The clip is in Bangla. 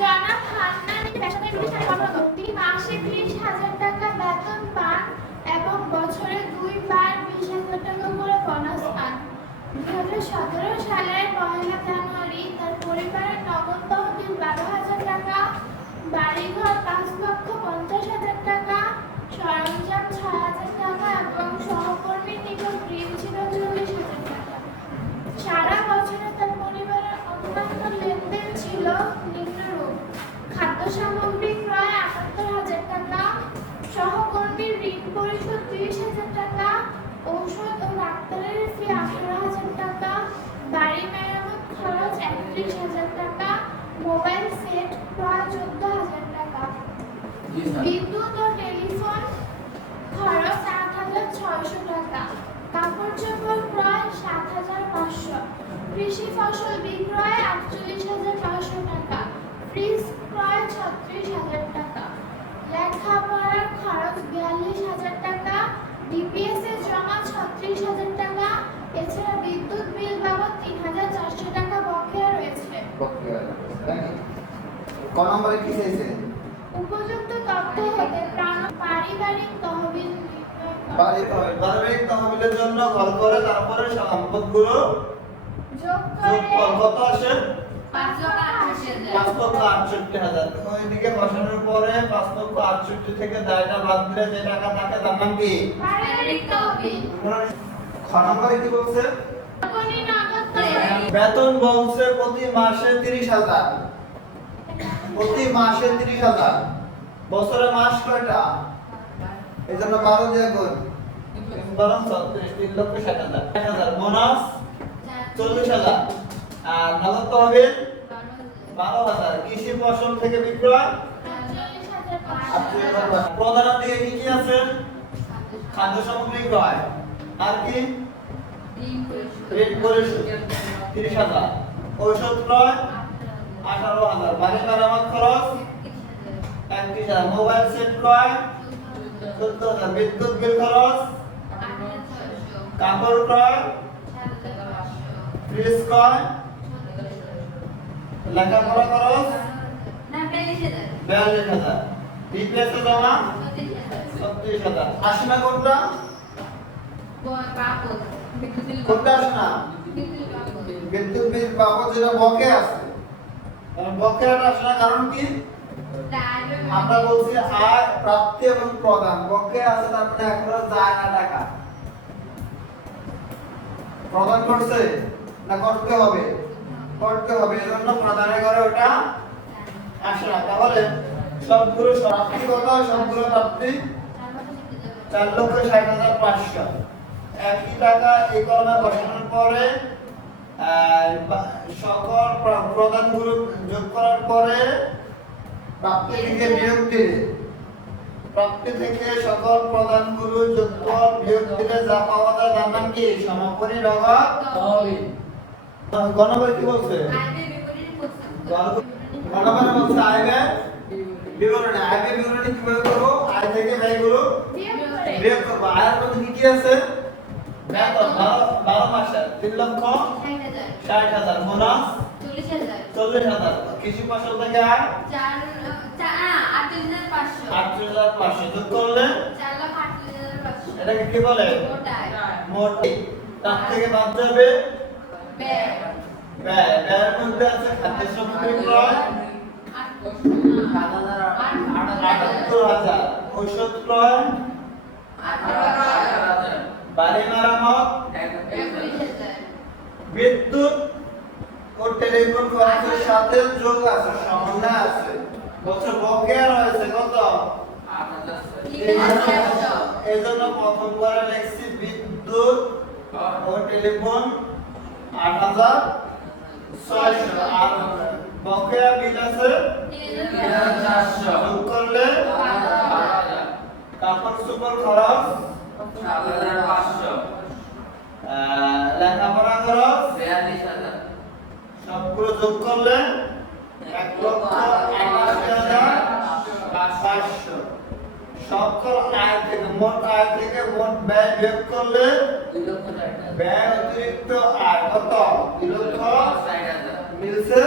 জনাব হান্নান বেসরকারি প্রতিষ্ঠানে কর্মরত। তিনি মাসে ৩০,০০০ টাকা বেতন পান এবং বছরে ২ বার ২০,০০০ টাকা করে বোনাস পান। ২০১৭ সালের ১লা জানুয়ারি তার পরিবারের নগদ তহবিল ১২,০০০ টাকা, বাড়িঘর ৫,৫০,০০০ টাকা, সরঞ্জাম ৬,০০০ টাকা এবং সহকর্মীর নিকট ঋণ ছিল ৪০,০০০ টাকা। সারা বছরে তার পরিবারের অন্যান্য লেনদেন ছিল নিম্নরূপ: খাদ্য সামগ্রী ক্রয় ৭৮,০০০ টাকা, সহকর্মীর ঋণ পরিশোধ ৩০,০০০ টাকা, ঔষধ ও ডাক্তারের ফি ১৮,০০০ টাকা, বাড়ি মেরামত খরচ ৩১,০০০ টাকা, মোবাইল সেট ক্রয় ১৪,০০০ টাকা, বিদ্যুৎ ও টেলিফোন খরচ ৮,৬০০ টাকা, কাপড় চোপড় ক্রয় ৭,৫০০, কৃষি ফসল বিক্রয় ৪৮,৫০০ টাকা, ফ্রিজ ক্রয় ৩৬,০০০ টাকা, লেখাপড়ার খরচ ৪২,০০০ টাকা, ডিপিএস এর জমা ৩৬,০০০ টাকা। এছাড়া বিদ্যুৎ বিল বাবদ ৩,৪০০ টাকা বকেয়া রয়েছে। ক নম্বরে কি চাইছে? উপযুক্ত তথ্য হতে পারিবারিক তহবিল পারিবারিক তহবিলের জন্য ঘর করে তারপরে সম্পদগুলো যোগ কত আসে? ৫,৬৮,০০০। ওইদিকে বসানোর পরে ৫,৬৮,০০০ থেকে দায়টা বাদ দিলে যে টাকা থাকে তার নাম কি? পারিবারিক তহবিল। খ নম্বরে কি বলছে? আপনি নগদ তহবিল। বেতন বলছে প্রতি মাসে ৩০,০০০। প্রতি মাসে ৩০,০০০। বছরে মাস কয়টা? এইজন্য ১২ দিয়ে গুণ। ১২ ৩৬ ৩,৬০,০০০। ১,০০০ বোনাস ৪০,০০০। আর নগদ তহবিল ১২,০০০। কৃষি ফসল থেকে বিক্রয় ৪৮,৫০০। প্রধানের দিকে কি কি আছে? খাদ্য সামগ্রী ক্রয়। আর কি? ঋণ পরিশোধ ৩০,০০০। ঔষধ ক্রয় ১৮,০০০। বাড়ি মেরামত খরচ ৩১,০০০। মোবাইল সেট ক্রয় ১৪,০০০। বিদ্যুৎ বিল খরচ, কাপড় ক্রয়, ফ্রিজ ক্রয়, লেখাপড়া খরচ ৪২,০০০। ডিপিএস এর জমা ৩৬,০০০। আসে না কোনটা? কোনটা আসে না? বিদ্যুৎ বিল বাবদ যেটা বকেয়া আছে। বকেয়াটা আসে না কারণ কি? আমরা বলছি আয় প্রাপ্তি এবং প্রদান। বকেয়া আছে তার মানে এখনো যায় না টাকা। প্রদান করছে না করতে হবে? করতে হবে। এজন্য প্রদানের ঘরে ওটা আসে না। তাহলে সবগুলো প্রাপ্তি কত? সবগুলো প্রাপ্তি ৪,৬০,৫০০। একই টাকা এই কলমে বসানোর পরে সকল প্রদানগুলো যোগ করার পরে প্রাপ্তি থেকে বিয়োগ দিলে, প্রাপ্তি থেকে সকল প্রদানগুলো যোগফল বিয়োগ দিলে যা পাওয়া যায় তার নাম কি? সমাপনী নগদ তহবিল। গণনা কি বলছে? গণনা বলছে আয় ব্যয় বিবরণী। আয় ব্যয় বিবরণী কিভাবে করব? আয় থেকে ব্যয়গুলো বিয়োগ করব। আয়ের মধ্যে কি কি আছে? বেতন 12 মাসে ৩,৬০,০০০। বোনাস ৪০,০০০। কৃষি ফসল থেকে আয় 38,৫০০। যোগ করলে 4,38,৫০০। এটাকে কি বলে? মোট আয়। তার থেকে বাদ যাবে ব্যয়। ব্যয়ের মধ্যে আছে খাদ্য সামগ্রী ক্রয় ৭৮,০০০। ঔষধ ক্রয় ১৮,০০০। বাড়ি মেরামত ৪১,০০০। বিদ্যুৎ ও টেলিফোন খরচের সাথে যোগ আছে, সমন্বয় আছে। বছর বকেয়া রয়েছে কত? ৮,৪০০। এজন্য প্রথম করে লিখছি বিদ্যুৎ ও টেলিফোন ৮,৬০০। আর বকেয়া বিল আছে ৩,৪০০। যোগ করলে ১২,০০০। কাপড় চোপড় খরচ ৭,৫০০। লেখাপড়া খরচ ৪২,০০০। সবগুলো যোগ করলে ১,৮১,৫০০। সকল আয় থেকে মোট আয় থেকে মোট ব্যয় বিয়োগ করলে 2,০০,০০০ টাকা। ব্যয় অতিরিক্ত আয় কত? 2,৬০,০০০ মিলছে।